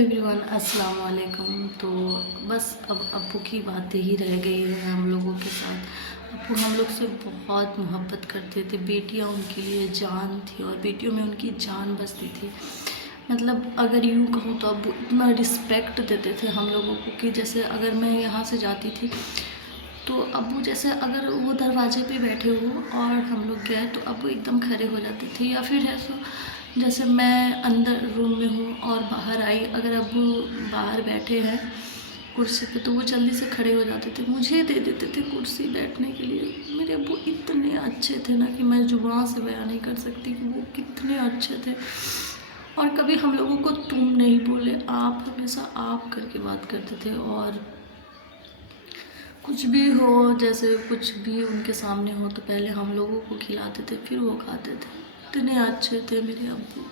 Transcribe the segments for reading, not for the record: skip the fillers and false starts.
Every one, अस्सलाम वालेकुम। तो बस अब अप्पू की बातें ही रह गई हैं हम लोगों के साथ। अप्पू हम लोग से बहुत मोहब्बत करते थे, बेटियां उनके लिए जान थी और बेटियों में उनकी जान बसती थी। मतलब अगर यूँ कहूँ तो अप्पू इतना रिस्पेक्ट देते थे हम लोगों को कि जैसे अगर मैं यहाँ से जाती थी तो अब्बू जैसे अगर वो दरवाजे पे बैठे हो और हम लोग गए तो अब्बू एकदम खड़े हो जाते थे। या फिर ऐसा जैसे मैं अंदर रूम में हूँ और बाहर आई, अगर अब्बू बाहर बैठे हैं कुर्सी पे तो वो जल्दी से खड़े हो जाते थे, मुझे दे देते थे कुर्सी बैठने के लिए। मेरे अब्बू इतने अच्छे थे ना कि मैं जुबान से बयान नहीं कर सकती कि वो कितने अच्छे थे। और कभी हम लोगों को तुम नहीं बोले, आप हमेशा आप करके बात करते थे। और कुछ भी हो, जैसे कुछ भी उनके सामने हो तो पहले हम लोगों को खिलाते थे फिर वो खाते थे। इतने अच्छे थे मेरे अब्बू।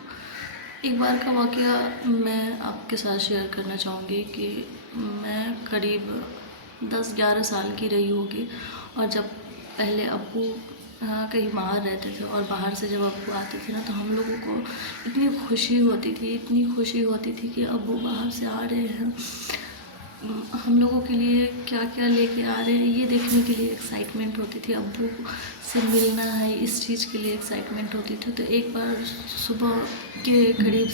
एक बार का वाक़या मैं आपके साथ शेयर करना चाहूँगी कि मैं करीब 10-11 साल की रही होगी और जब पहले अब्बू कहीं बाहर रहते थे और बाहर से जब अब्बू आते थे ना तो हम लोगों को इतनी खुशी होती थी, इतनी खुशी होती थी कि अब्बू बाहर से आ रहे हैं, हम लोगों के लिए क्या क्या लेके आ रहे हैं ये देखने के लिए एक्साइटमेंट होती थी। अब्बू से मिलना है इस चीज़ के लिए एक्साइटमेंट होती थी। तो एक बार सुबह के करीब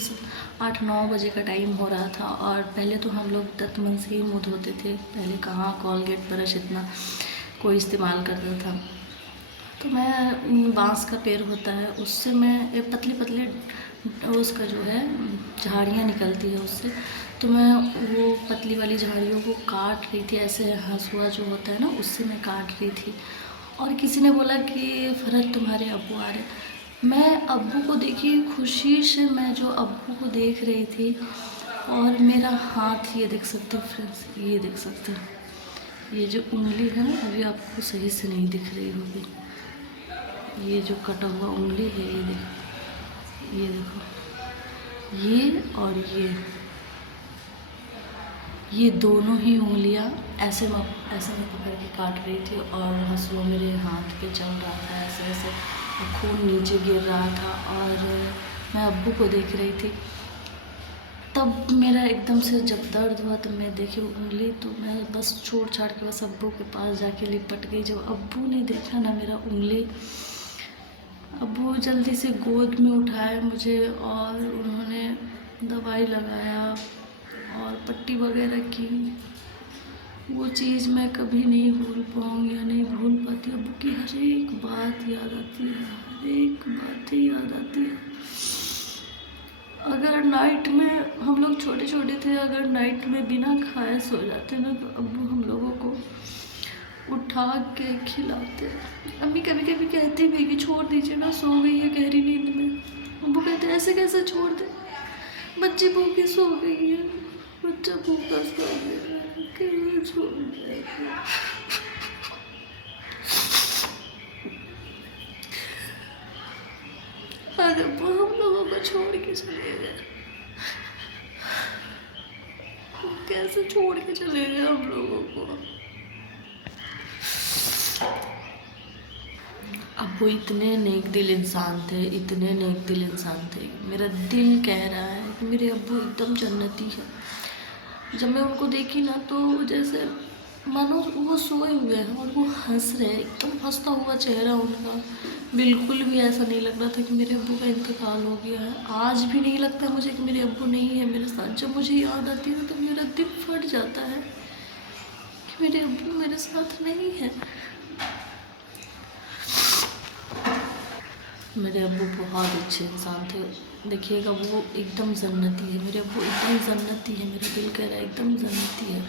8-9 बजे का टाइम हो रहा था और पहले तो हम लोग दतमन से ही मुँह धोते थे, पहले कहाँ कोलगेट ब्रश इतना कोई इस्तेमाल करता था। तो मैं बांस का पेड़ होता है उससे मैं पतले पतले उसका जो है झाड़ियाँ निकलती है उससे, तो मैं वो पतली वाली झाड़ियों को काट रही थी, ऐसे हंसुआ जो होता है ना उससे मैं काट रही थी। और किसी ने बोला कि फ़रत तुम्हारे अब्बू आ रहे। मैं अब्बू को देखी खुशी से, मैं जो अब्बू को देख रही थी और मेरा हाथ ये देख सकते हो फ्रेंड्स, ये देख सकते हो ये जो उंगली है ना अभी आपको सही से नहीं दिख रही होगी, ये जो कटा हुआ उंगली है ये देखो, ये और ये दोनों ही उंगलियां ऐसे मैं पकड़ के काट रही थी और हंसुआ मेरे हाथ पे चल रहा था, ऐसे ऐसे खून नीचे गिर रहा था और मैं अब्बू को देख रही थी। तब मेरा एकदम से जब दर्द हुआ तो मैं देखी उंगली तो मैं बस छोड़ छाड़ के बस अब्बू के पास जाके लिपट गई। जब अब्बू ने देखा ना मेरा उंगली, अब्बू जल्दी से गोद में उठाया मुझे और उन्होंने दवाई लगाया और पट्टी वगैरह की। वो चीज़ मैं कभी नहीं भूल पाऊँगी या नहीं भूल पाती। अब्बू की हर एक बात याद आती है, हर एक बात ही याद आती है। अगर नाइट में हम लोग छोटे छोटे थे, अगर नाइट में बिना खाए सो जाते ना तो अब्बू हम लोगों को उठा के खिलाते। अम्मी कभी कभी कहती भी कि छोड़ दीजिए ना, सो गई है गहरी नींद में। अब्बू कहते ऐसे कैसे छोड़ दे, बच्ची भूखी सो गई है, बच्चा भूखा सो गया है, कैसे छोड़ दे। आज अब्बू हम लोगों को छोड़ के चले गए, कैसे छोड़ के चले गए हम लोगों को। अब वो इतने नेक दिल इंसान थे, इतने नेक दिल इंसान थे, मेरा दिल कह रहा है कि मेरे अब्बू एकदम जन्नती है। जब मैं उनको देखी ना तो जैसे मानो वो सोए हुए हैं और वो हंस रहे हैं, एकदम हंसता हुआ चेहरा उनका। बिल्कुल भी ऐसा नहीं लग रहा था कि मेरे अब्बू का इंतकाल हो गया है। आज भी नहीं लगता मुझे कि मेरे अब्बू नहीं है मेरे साथ। जब मुझे याद आती है तो मेरा दिल फट जाता है कि मेरे अब्बू मेरे साथ नहीं है। मेरे अब्बू बहुत अच्छे इंसान थे, देखिएगा वो एकदम जन्नती है, मेरे अब्बू एकदम जन्नती है, मेरा दिल कह रहा है एकदम जन्नती है।